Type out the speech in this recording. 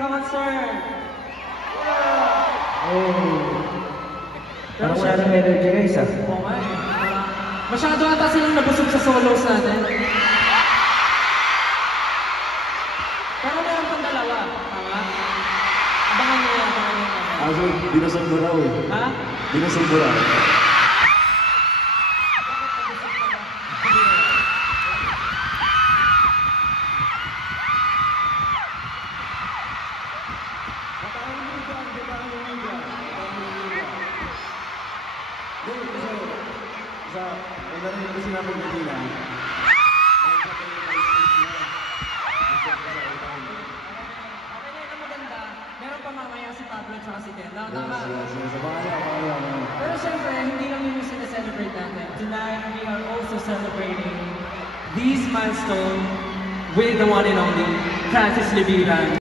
concert! Parang wala ng energy guys ah. Oo nga eh. Masyado ata silang nabusog sa solos natin. Pero meron pang dalawa. Tama? Abangan nyo yan. Also, binasag mo raw eh. Ha? Binasag mo raw. Sa rin kasi namin kanina. Meron pa mamaya si Pablo at si Ken. Tama? Pero syempre, hindi lang yung celebrate natin. Tonight, we are also celebrating these milestones with the one and only Francis Libiran.